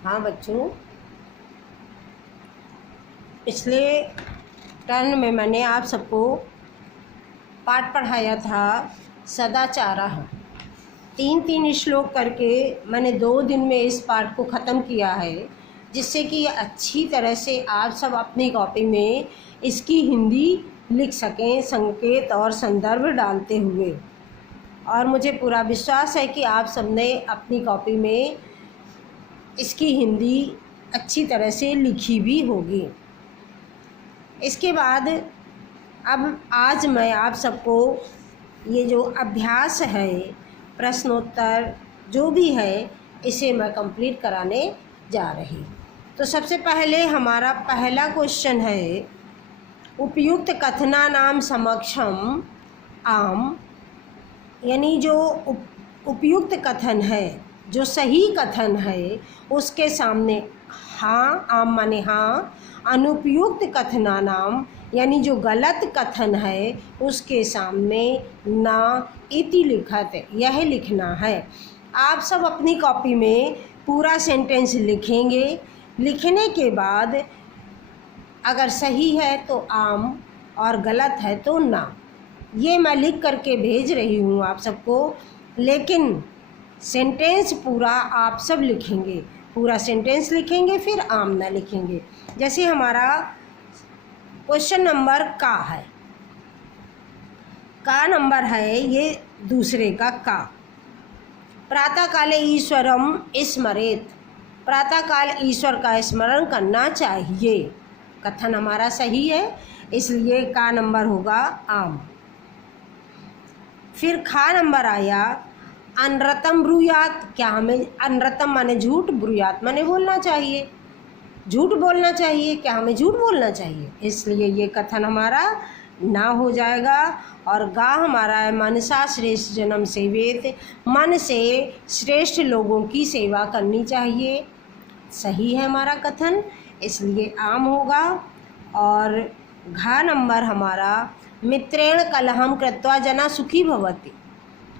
हाँ बच्चों, पिछले टर्न में मैंने आप सबको पाठ पढ़ाया था सदाचारः। 3-3 श्लोक करके मैंने 2 दिन में इस पाठ को ख़त्म किया है, जिससे कि अच्छी तरह से आप सब अपनी कॉपी में इसकी हिंदी लिख सकें, संकेत और संदर्भ डालते हुए। और मुझे पूरा विश्वास है कि आप सबने अपनी कॉपी में इसकी हिंदी अच्छी तरह से लिखी भी होगी। इसके बाद अब आज मैं आप सबको ये जो अभ्यास है, प्रश्नोत्तर जो भी है, इसे मैं कंप्लीट कराने जा रही। तो सबसे पहले हमारा पहला क्वेश्चन है, उपयुक्त कथनानां समक्षम आम, यानी जो उपयुक्त कथन है, जो सही कथन है, उसके सामने हाँ, आम माने हाँ, अनुपयुक्त कथनानाम यानी जो गलत कथन है उसके सामने ना इति लिखत, यह लिखना है। आप सब अपनी कॉपी में पूरा सेंटेंस लिखेंगे। लिखने के बाद अगर सही है तो आम और गलत है तो ना। ये मैं लिख करके भेज रही हूँ आप सबको, लेकिन सेंटेंस पूरा आप सब लिखेंगे। पूरा सेंटेंस लिखेंगे, फिर आम ना लिखेंगे। जैसे हमारा क्वेश्चन नंबर का है, का नंबर है ये दूसरे का का। प्रातः काले ईश्वरम स्मरेत, प्रातः काल ईश्वर का स्मरण करना चाहिए। कथन हमारा सही है, इसलिए का नंबर होगा आम। फिर खा नंबर आया, अनृतम ब्रूयात, क्या हमें अनृतम माने झूठ, ब्रूयात माने बोलना चाहिए, झूठ बोलना चाहिए, क्या हमें झूठ बोलना चाहिए, इसलिए ये कथन हमारा ना हो जाएगा। और गा हमारा है, मनसा श्रेष्ठ जन्म सेवेत, मन से श्रेष्ठ लोगों की सेवा करनी चाहिए, सही है हमारा कथन, इसलिए आम होगा। और घा नंबर हमारा, मित्रेण कलहम कृत्वा जना सुखी भवति,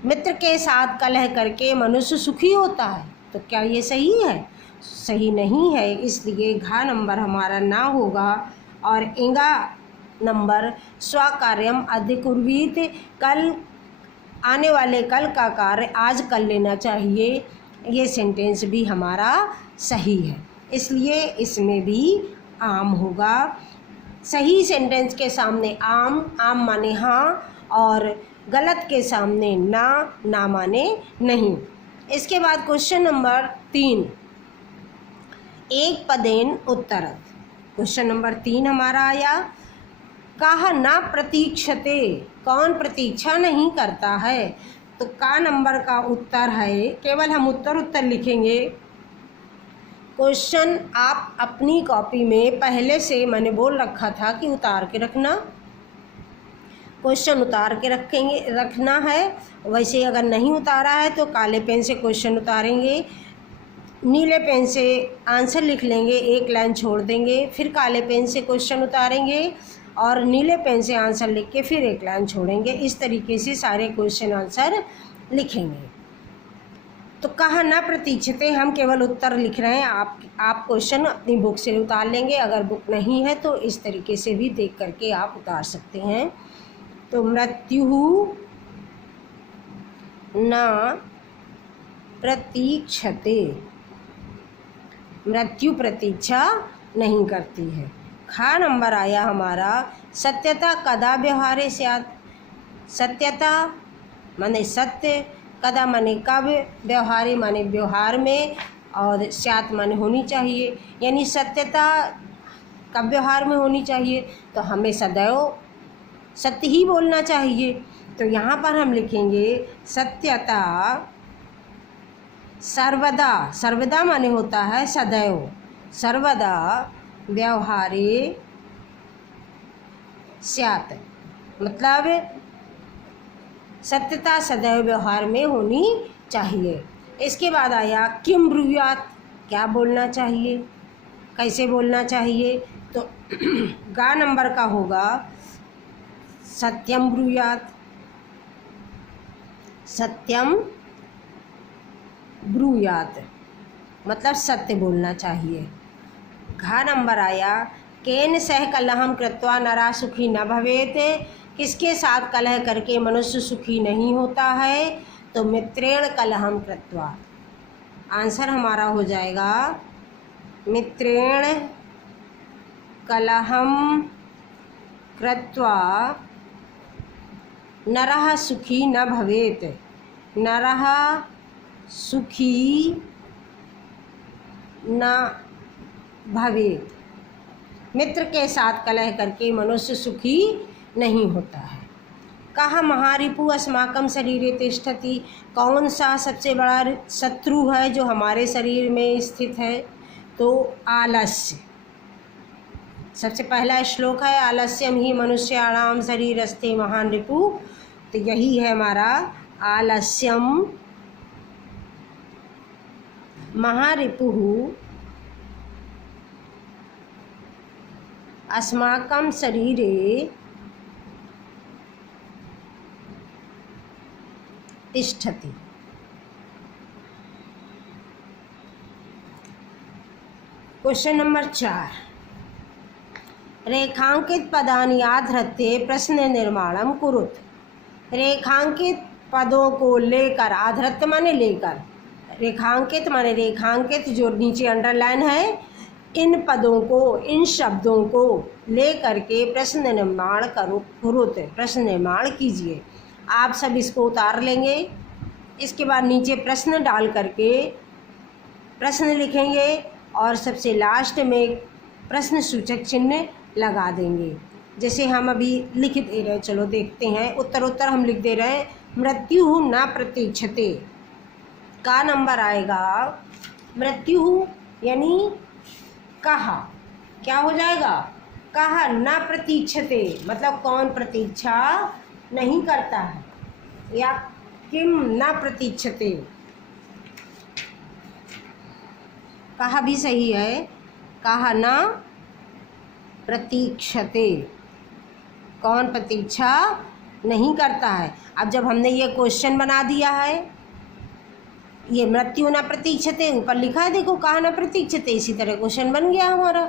मित्र के साथ कलह करके मनुष्य सुखी होता है, तो क्या ये सही है? सही नहीं है, इसलिए घा नंबर हमारा ना होगा। और इंगा नंबर, स्वकार्यम अधिकुर्वीत, कल आने वाले कल का कार्य आज कर लेना चाहिए, ये सेंटेंस भी हमारा सही है, इसलिए इसमें भी आम होगा। सही सेंटेंस के सामने आम, आम माने हाँ, और गलत के सामने ना, ना माने नहीं। इसके बाद क्वेश्चन नंबर 3, एक पदेन उत्तरत। क्वेश्चन नंबर 3 हमारा आया, कहा ना प्रतीक्षते, कौन प्रतीक्षा नहीं करता है, तो का नंबर का उत्तर है, केवल हम उत्तर लिखेंगे। क्वेश्चन आप अपनी कॉपी में पहले से मैंने बोल रखा था कि उतार के रखना, क्वेश्चन उतार के रखना है। वैसे अगर नहीं उतारा है तो काले पेन से क्वेश्चन उतारेंगे, नीले पेन से आंसर लिख लेंगे, एक लाइन छोड़ देंगे, फिर काले पेन से क्वेश्चन उतारेंगे और नीले पेन से आंसर लिख के फिर एक लाइन छोड़ेंगे। इस तरीके से सारे क्वेश्चन आंसर लिखेंगे। तो कहा ना प्रतीक्षते, हम केवल उत्तर लिख रहे हैं, आप क्वेश्चन अपनी बुक से उतार लेंगे। अगर बुक नहीं है तो इस तरीके से भी देख करके आप उतार सकते हैं। तो मृत्यु ना प्रतीक्षते, मृत्यु प्रतीक्षा नहीं करती है। खा नंबर आया हमारा, सत्यता कदा व्यवहारे स्यात्, सत्यता माने सत्य, कदा माने कब, व्यवहारे माने व्यवहार में, और स्यात् माने होनी चाहिए, यानी सत्यता कब व्यवहार में होनी चाहिए, तो हमें सदैव सत्य ही बोलना चाहिए। तो यहाँ पर हम लिखेंगे सत्यता सर्वदा, सर्वदा माने होता है सदैव, सर्वदा व्यवहारे स्यात्, मतलब सत्यता सदैव व्यवहार में होनी चाहिए। इसके बाद आया किम ब्रूयात्, क्या बोलना चाहिए, कैसे बोलना चाहिए, तो गा नंबर का होगा सत्यम ब्रूयात्, सत्यम ब्रूयात्। मतलब सत्य बोलना चाहिए। घ नंबर आया केन सह कलहम कृत्वा नरा सुखी न भवेत, किसके साथ कलह करके मनुष्य सुखी नहीं होता है, तो मित्रेण कलहम कृत्वा। आंसर हमारा हो जाएगा मित्रेण कलहम कृत्वा नरः सुखी न भवेत, नरः सुखी न भवेत। मित्र के साथ कलह करके मनुष्य सुखी नहीं होता है। कहा महारिपु अस्माकं शरीरे तिष्ठति, कौन सा सबसे बड़ा शत्रु है जो हमारे शरीर में स्थित है, तो आलस्य। सबसे पहला श्लोक है आलस्यम ही मनुष्याणाम शरीरस्थे महान रिपु, तो यही है हमारा आलस्यम महारिपुः अस्माकं शरीरे तिष्ठति। क्वेश्चन नंबर 4, रेखांकित पदानि आधृत्य प्रश्न निर्माणम कुरुत। रेखांकित पदों को लेकर, आधृत्य माने लेकर, रेखांकित माने रेखांकित जो नीचे अंडरलाइन है, इन पदों को, इन शब्दों को लेकर के प्रश्न निर्माण कुरुत, प्रश्न निर्माण कीजिए। आप सब इसको उतार लेंगे, इसके बाद नीचे प्रश्न डाल करके प्रश्न लिखेंगे और सबसे लास्ट में प्रश्न सूचक चिन्ह लगा देंगे। जैसे हम अभी लिख दे रहे हैं, चलो देखते हैं। उत्तर हम लिख दे रहे हैं मृत्यु न प्रतीक्षते। का नंबर आएगा मृत्यु यानी कहा, क्या हो जाएगा, कहा न प्रतीक्षते, मतलब कौन प्रतीक्षा नहीं करता है, या किम न प्रतीक्षते। कहा भी सही है, कहा न प्रतीक्षते, कौन प्रतीक्षा नहीं करता है। अब जब हमने ये क्वेश्चन बना दिया है, ये मृत्यु न प्रतीक्षते ऊपर लिखा है, देखो कहा न प्रतीक्षते, इसी तरह क्वेश्चन बन गया हमारा।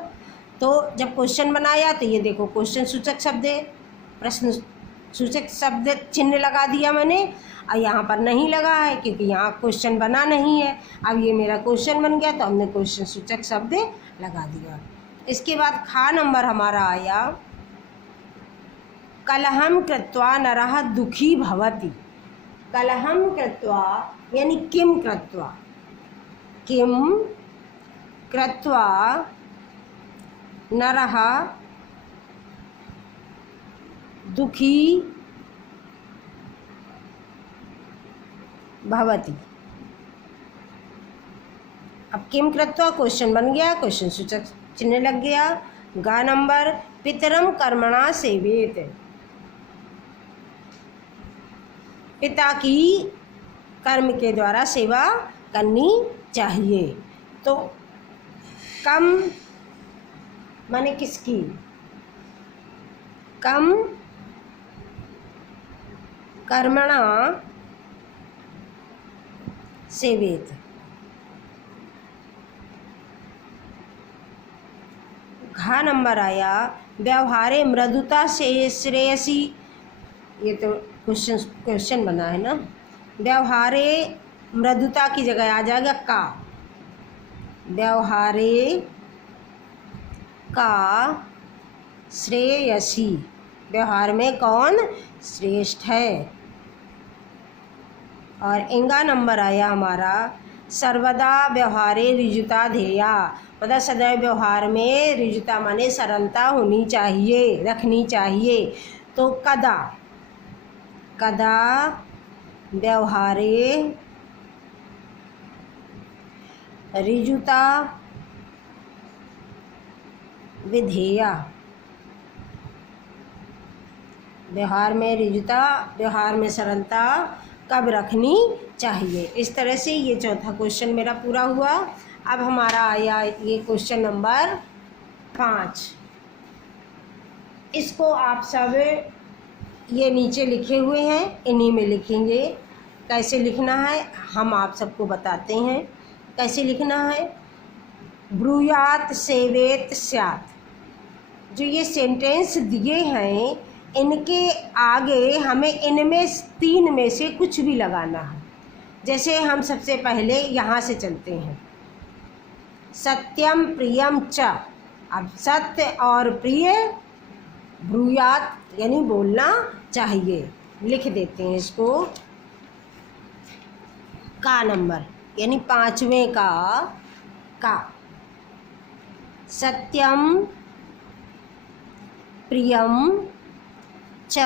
तो जब क्वेश्चन बनाया तो ये देखो क्वेश्चन सूचक शब्द है, प्रश्न सूचक शब्द चिन्ह लगा दिया मैंने, और यहाँ पर नहीं लगा है क्योंकि यहाँ क्वेश्चन बना नहीं है। अब ये मेरा क्वेश्चन बन गया तो हमने क्वेश्चन सूचक शब्द लगा दिया। इसके बाद खा नंबर हमारा आया कलहम कृत्वा नरः दुखी भवति। कलहम कृत्वा यानी किम कृत्वा, किम कृत्वा नरः दुखी भवति। अब किम कृत्वा क्वेश्चन बन गया, क्वेश्चन सूचक चिन्ह लग गया। गा नंबर पितरम कर्मणा सेवेत, पिता की कर्म के द्वारा सेवा करनी चाहिए। तो कम माने किसकी, कम कर्मणा सेवेत। घा नंबर आया व्यवहारे मृदुता से श्रेयसी। ये तो क्वेश्चन बना है ना, व्यवहारे मृदुता की जगह आ जाएगा का, व्यवहारे का श्रेयसी, व्यवहार में कौन श्रेष्ठ है। और इंगा नंबर आया हमारा सर्वदा व्यवहारे ऋजुता ध्येया, मतलब सदैव व्यवहार में ऋजुता माने सरलता होनी चाहिए, रखनी चाहिए। तो कदा, कदा व्यवहारे ऋजुता विधेया, व्यवहार में ऋजुता, व्यवहार में सरलता कब रखनी चाहिए। इस तरह से ये चौथा क्वेश्चन मेरा पूरा हुआ। अब हमारा आया ये क्वेश्चन नंबर 5। इसको आप सब ये नीचे लिखे हुए हैं, इन्हीं में लिखेंगे। कैसे लिखना है हम आप सबको बताते हैं। कैसे लिखना है? ब्रूयात सेवेत स्यात्। जो ये सेंटेंस दिए हैं इनके आगे हमें इनमें 3 में से कुछ भी लगाना है। जैसे हम सबसे पहले यहाँ से चलते हैं, सत्यम प्रियम च। अब सत्य और प्रिय ब्रूयात यानी बोलना चाहिए। लिख देते हैं इसको, का नंबर यानी 5वें का। सत्यम प्रियम च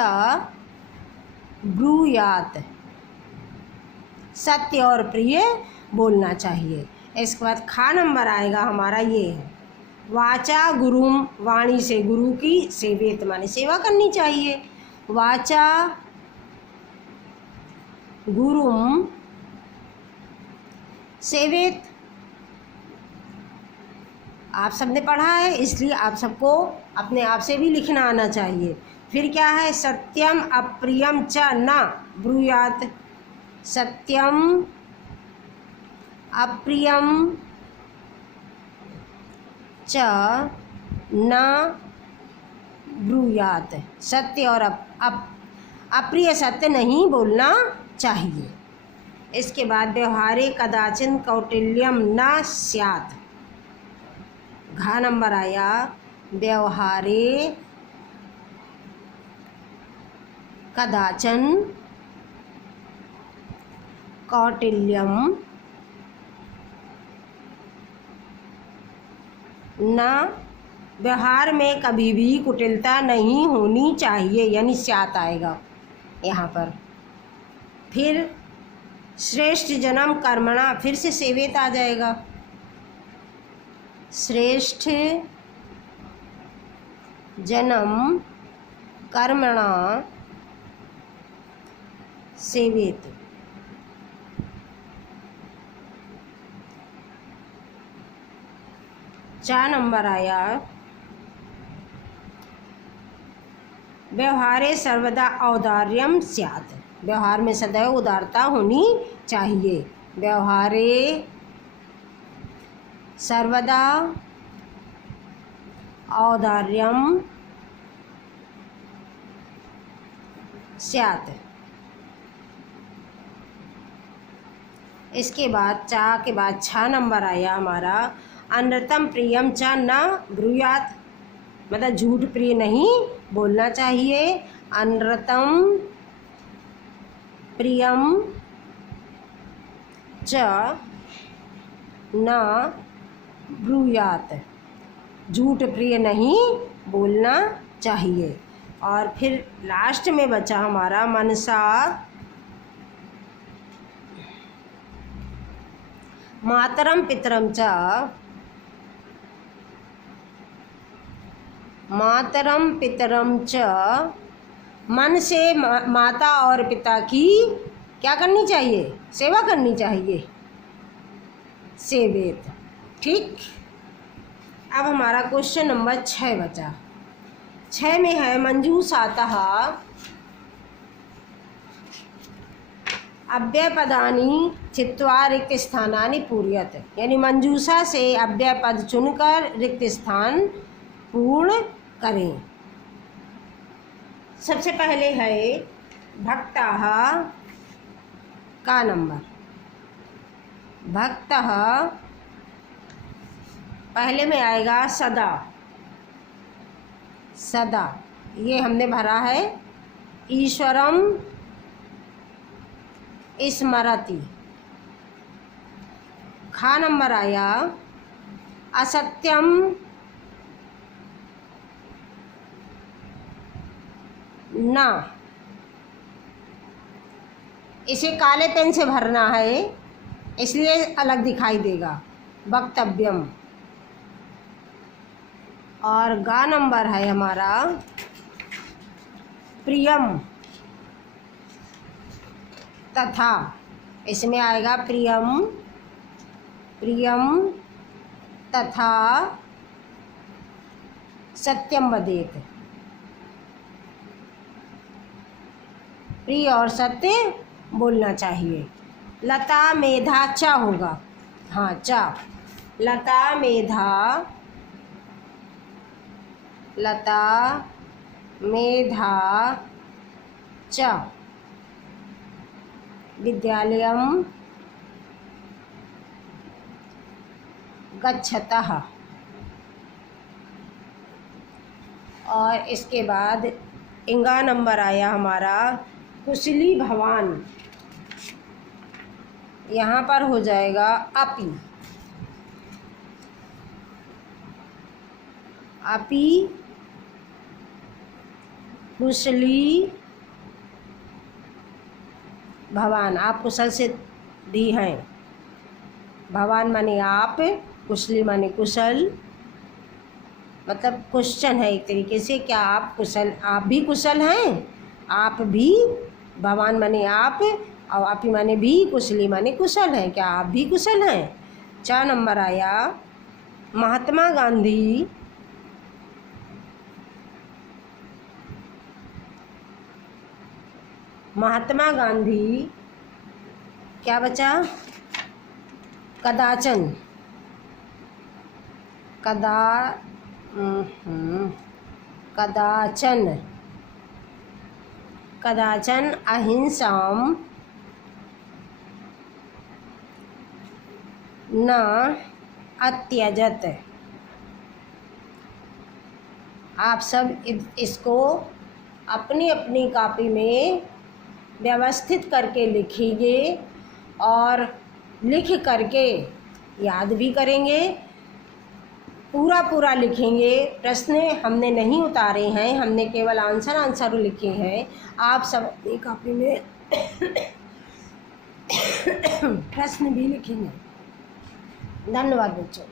ब्रूयात। सत्य और प्रिय बोलना चाहिए। इसके बाद खा नंबर आएगा हमारा, ये है वाचा गुरुम, वाणी से गुरु की, सेवेत माने सेवा करनी चाहिए। वाचा गुरुम सेवेत। आप सबने पढ़ा है इसलिए आप सबको अपने आप से भी लिखना आना चाहिए। फिर क्या है? सत्यम अप्रियम च न ब्रूयात। सत्यम अप्रियम च न ब्रूयात। सत्य और अप्रिय सत्य नहीं बोलना चाहिए। इसके बाद व्यवहारे कदाचिन कौटिल्यम न स्यात्। घा नंबर आया, व्यवहारे कदाचन कौटिल्यम न। व्यवहार में कभी भी कुटिलता नहीं होनी चाहिए, यानी स्यात् आएगा यहाँ पर। फिर श्रेष्ठ जन्म कर्मणा, फिर से सेवेत आ जाएगा। श्रेष्ठ जन्म कर्मणा सेवेत। चा नंबर आया, व्यवहारे सर्वदा औदार्यम स्यात्। व्यवहार में सदैव उदारता होनी चाहिए। व्यवहारे सर्वदा औदार्यम स्यात्। इसके बाद चा के बाद 6 नंबर आया हमारा, अनृतम प्रियम च न ब्रूयात। मतलब झूठ प्रिय नहीं बोलना चाहिए। अनृतम प्रियम च न ब्रूयात। झूठ प्रिय नहीं बोलना चाहिए। और फिर लास्ट में बचा हमारा मनसा मातरम पितरम च। मातरम पितरम च, मन से माता और पिता की क्या करनी चाहिए? सेवा करनी चाहिए। सेवेत। ठीक। अब हमारा क्वेश्चन नंबर 6 बचा। 6 में है मंजूषातः अव्ययपदानि चित्वा रिक्त स्थानानि पूरयत। यानी मंजूषा से अव्यय पद चुनकर रिक्त स्थान पूर्ण करें। सबसे पहले है भक्तः का नंबर। भक्तः पहले में आएगा सदा। सदा ये हमने भरा है। ईश्वरम स्मरति। खा नंबर आया, असत्यम न। इसे काले पेन से भरना है इसलिए अलग दिखाई देगा। वक्तव्यम। और गा नंबर है हमारा प्रियम तथा। इसमें आएगा प्रियम, प्रियम तथा सत्यम वदेत। प्रिय और सत्य बोलना चाहिए। लता मेधा च होगा। हाँ चा। लता मेधा, लता मेधा च विद्यालयं गच्छतः। और इसके बाद इंगा नंबर आया हमारा कुशली भवान। यहाँ पर हो जाएगा अपि। अपि कुशली भवान, आप कुशल से दी हैं। भवान माने आप, कुशली माने कुशल, मतलब क्वेश्चन है एक तरीके से, क्या आप कुशल, आप भी कुशल हैं? आप भी, भवान माने आप और आप ही माने भी, कुशली माने कुशल हैं, क्या आप भी कुशल हैं? 4 नंबर आया महात्मा गांधी, महात्मा गांधी क्या बचा? कदाचन, कदाचन, कदाचन अहिंसां न अत्यजत। आप सब इसको अपनी अपनी कॉपी में व्यवस्थित करके लिखिए और लिख करके याद भी करेंगे, पूरा पूरा लिखेंगे। प्रश्न हमने नहीं उतारे हैं, हमने केवल आंसर लिखे हैं। आप सब अपनी कॉपी में प्रश्न भी लिखेंगे। धन्यवाद बच्चों।